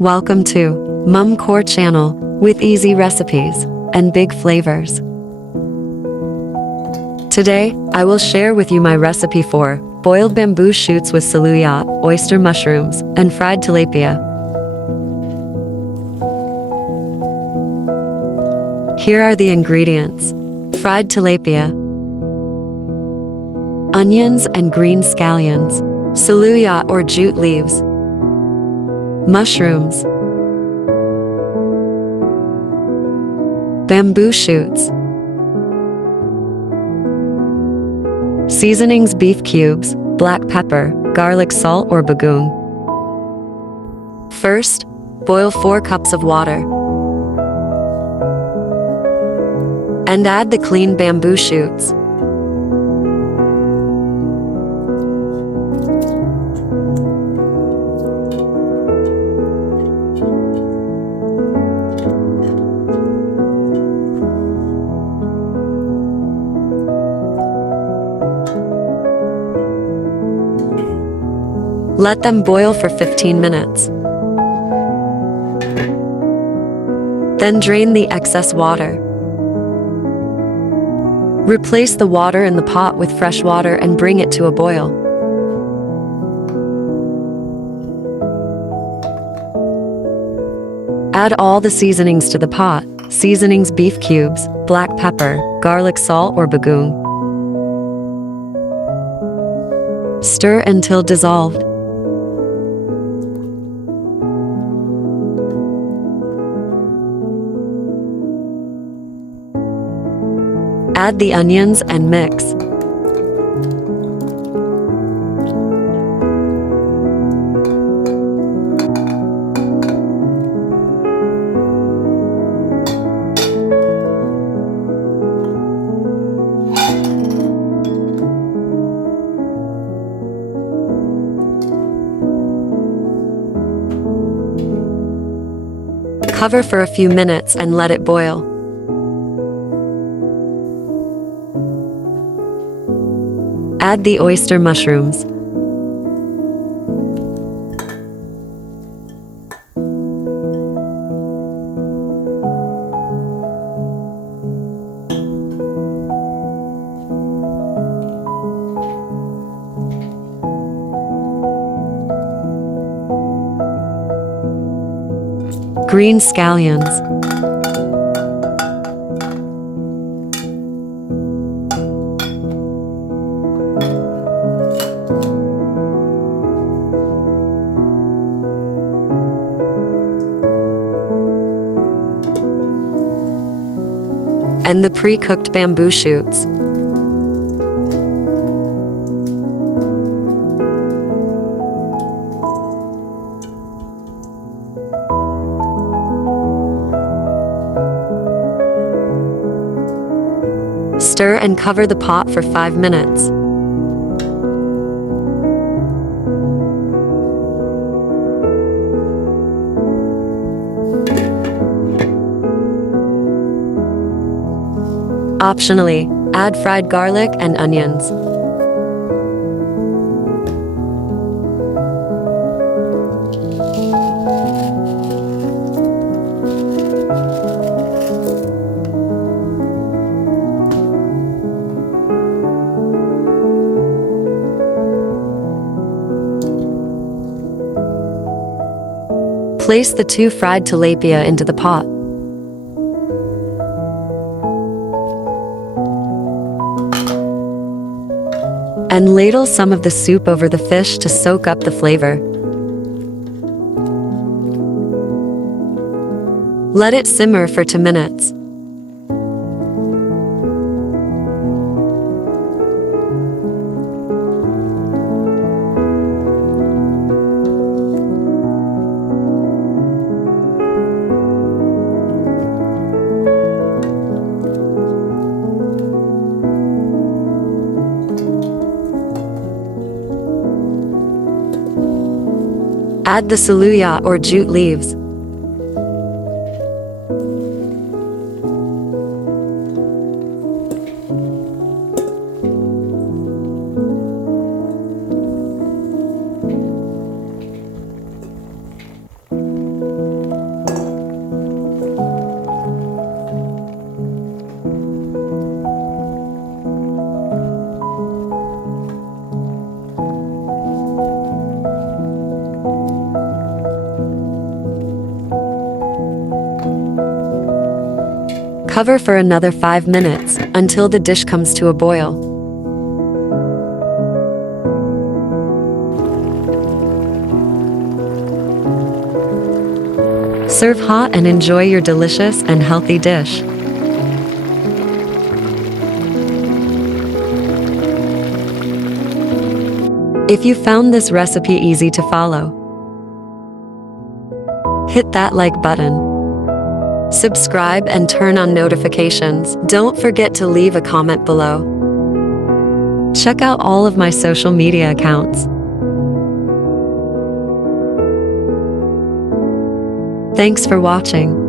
Welcome to Mum Core Channel with easy recipes and big flavors. Today, I will share with you my recipe for boiled bamboo shoots with saluyot, oyster mushrooms, and fried tilapia. Here are the ingredients: fried tilapia, onions and green scallions, saluyot or jute leaves, mushrooms, bamboo shoots, seasonings: beef cubes, black pepper, garlic salt or bagoong. First, boil 4 cups of water and add the clean bamboo shoots. Let them boil for 15 minutes. Then drain the excess water. Replace the water in the pot with fresh water and bring it to a boil. Add all the seasonings to the pot. Seasonings: beef cubes, black pepper, garlic salt or bagoong. Stir until dissolved. Add the onions and mix. Cover for a few minutes and let it boil. Add the oyster mushrooms. Green scallions. And the pre-cooked bamboo shoots. Stir and cover the pot for 5 minutes. Optionally, add fried garlic and onions. Place the 2 fried tilapia into the pot. And ladle some of the soup over the fish to soak up the flavor. Let it simmer for 2 minutes. Add the saluyot or jute leaves. Cover for another 5 minutes until the dish comes to a boil. Serve hot and enjoy your delicious and healthy dish. If you found this recipe easy to follow, hit that like button. Subscribe and turn on notifications. Don't forget to leave a comment below. Check out all of my social media accounts. Thanks for watching.